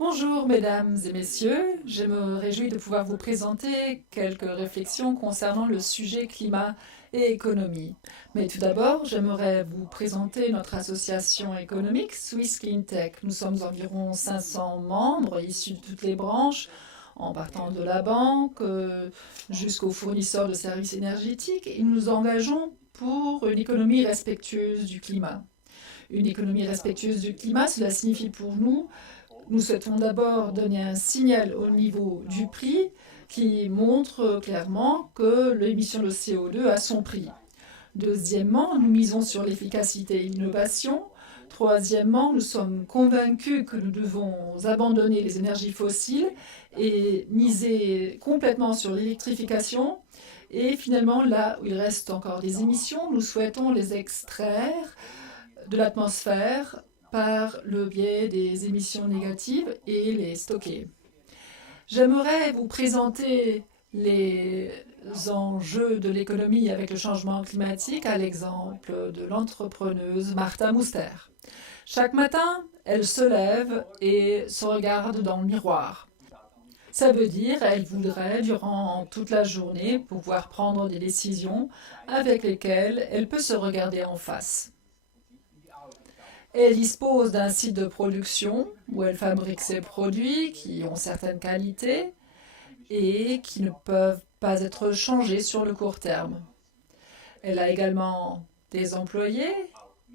Bonjour mesdames et messieurs, je me réjouis de pouvoir vous présenter quelques réflexions concernant le sujet climat et économie. Mais tout d'abord, j'aimerais vous présenter notre association économique Swiss Clean Tech. Nous sommes environ 500 membres issus de toutes les branches, en partant de la banque jusqu'aux fournisseurs de services énergétiques, et nous nous engageons pour une économie respectueuse du climat. Une économie respectueuse du climat, cela signifie pour nous nous souhaitons d'abord donner un signal au niveau du prix qui montre clairement que l'émission de CO2 a son prix. Deuxièmement, nous misons sur l'efficacité et l'innovation. Troisièmement, nous sommes convaincus que nous devons abandonner les énergies fossiles et miser complètement sur l'électrification. Et finalement, là où il reste encore des émissions, nous souhaitons les extraire de l'atmosphère par le biais des émissions négatives et les stocker. J'aimerais vous présenter les enjeux de l'économie avec le changement climatique à l'exemple de l'entrepreneuse Martha Mouster. Chaque matin, elle se lève et se regarde dans le miroir. Ça veut dire qu'elle voudrait, durant toute la journée, pouvoir prendre des décisions avec lesquelles elle peut se regarder en face. Elle dispose d'un site de production où elle fabrique ses produits qui ont certaines qualités et qui ne peuvent pas être changés sur le court terme. Elle a également des employés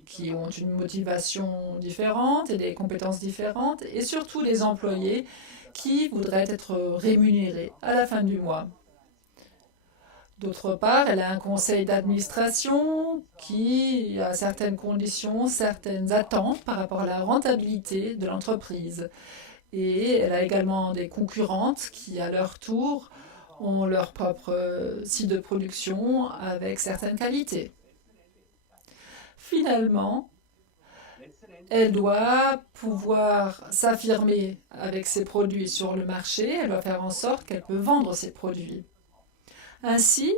qui ont une motivation différente et des compétences différentes et surtout des employés qui voudraient être rémunérés à la fin du mois. D'autre part, elle a un conseil d'administration qui a certaines conditions, certaines attentes par rapport à la rentabilité de l'entreprise. Et elle a également des concurrentes qui, à leur tour, ont leur propre site de production avec certaines qualités. Finalement, elle doit pouvoir s'affirmer avec ses produits sur le marché, elle doit faire en sorte qu'elle peut vendre ses produits. Ainsi,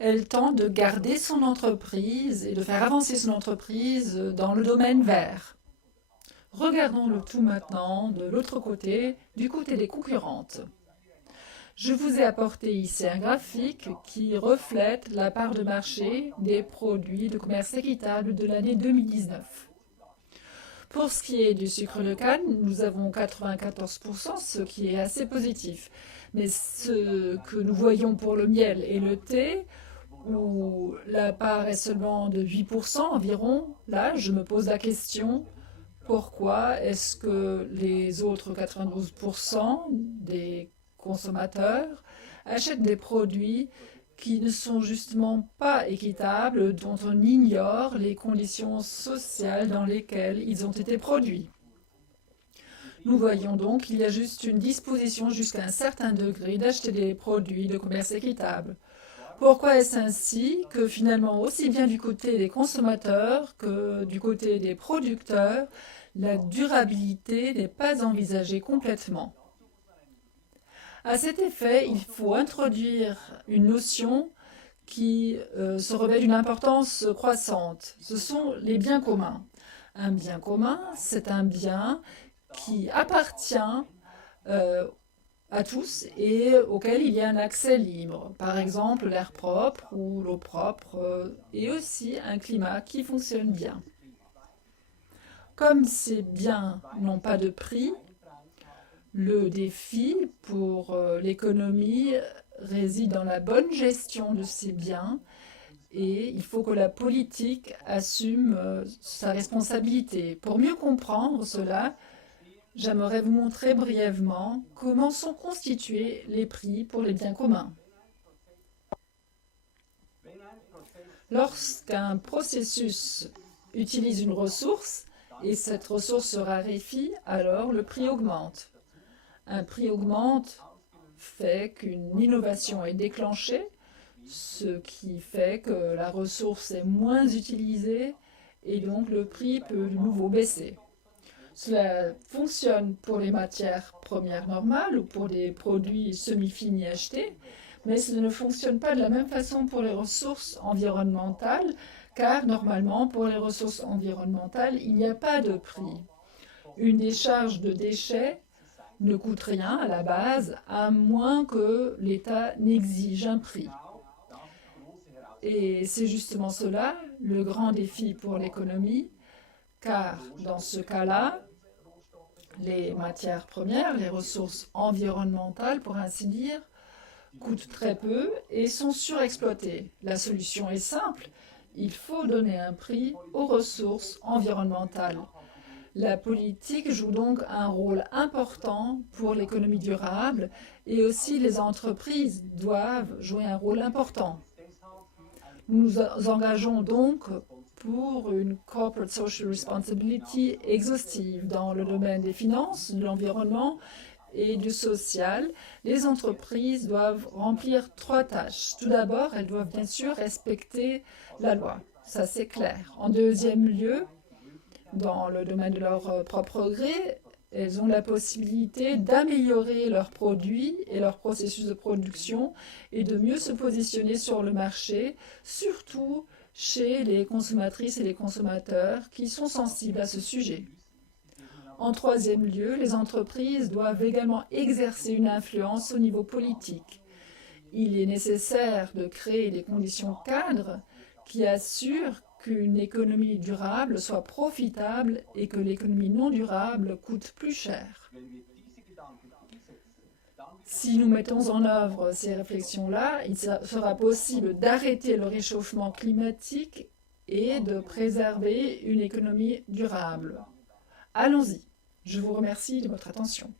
elle tente de garder son entreprise et de faire avancer son entreprise dans le domaine vert. Regardons le tout maintenant de l'autre côté, du côté des concurrentes. Je vous ai apporté ici un graphique qui reflète la part de marché des produits de commerce équitable de l'année 2019. Pour ce qui est du sucre de canne, nous avons 94%, ce qui est assez positif. Mais ce que nous voyons pour le miel et le thé, où la part est seulement de 8% environ, là, je me pose la question, pourquoi est-ce que les autres 92% des consommateurs achètent des produits qui ne sont justement pas équitables, dont on ignore les conditions sociales dans lesquelles ils ont été produits. Nous voyons donc qu'il y a juste une disposition jusqu'à un certain degré d'acheter des produits de commerce équitable. Pourquoi est-ce ainsi que finalement, aussi bien du côté des consommateurs que du côté des producteurs, la durabilité n'est pas envisagée complètement? À cet effet, il faut introduire une notion qui se revêt d'une importance croissante. Ce sont les biens communs. Un bien commun, c'est un bien qui appartient euh, à tous et auquel il y a un accès libre. Par exemple, l'air propre ou l'eau propre et aussi un climat qui fonctionne bien. Comme ces biens n'ont pas de prix, le défi pour l'économie réside dans la bonne gestion de ces biens et il faut que la politique assume sa responsabilité. Pour mieux comprendre cela, j'aimerais vous montrer brièvement comment sont constitués les prix pour les biens communs. Lorsqu'un processus utilise une ressource et cette ressource se raréfie, alors le prix augmente. Un prix augmente fait qu'une innovation est déclenchée, ce qui fait que la ressource est moins utilisée et donc le prix peut de nouveau baisser. Cela fonctionne pour les matières premières normales ou pour des produits semi-finis achetés, mais cela ne fonctionne pas de la même façon pour les ressources environnementales, car normalement pour les ressources environnementales, il n'y a pas de prix. Une décharge de déchets ne coûte rien à la base, à moins que l'État n'exige un prix. Et c'est justement cela, le grand défi pour l'économie, car dans ce cas-là, les matières premières, les ressources environnementales, pour ainsi dire, coûtent très peu et sont surexploitées. La solution est simple, il faut donner un prix aux ressources environnementales. La politique joue donc un rôle important pour l'économie durable et aussi les entreprises doivent jouer un rôle important. Nous nous engageons donc pour une corporate social responsibility exhaustive dans le domaine des finances, de l'environnement et du social. Les entreprises doivent remplir 3 tâches. Tout d'abord, elles doivent bien sûr respecter la loi. Ça, c'est clair. En deuxième lieu, dans le domaine de leur propre gré, elles ont la possibilité d'améliorer leurs produits et leurs processus de production et de mieux se positionner sur le marché, surtout chez les consommatrices et les consommateurs qui sont sensibles à ce sujet. En troisième lieu, les entreprises doivent également exercer une influence au niveau politique. Il est nécessaire de créer des conditions cadres qui assurent qu'une économie durable soit profitable et que l'économie non durable coûte plus cher. Si nous mettons en œuvre ces réflexions-là, il sera possible d'arrêter le réchauffement climatique et de préserver une économie durable. Allons-y. Je vous remercie de votre attention.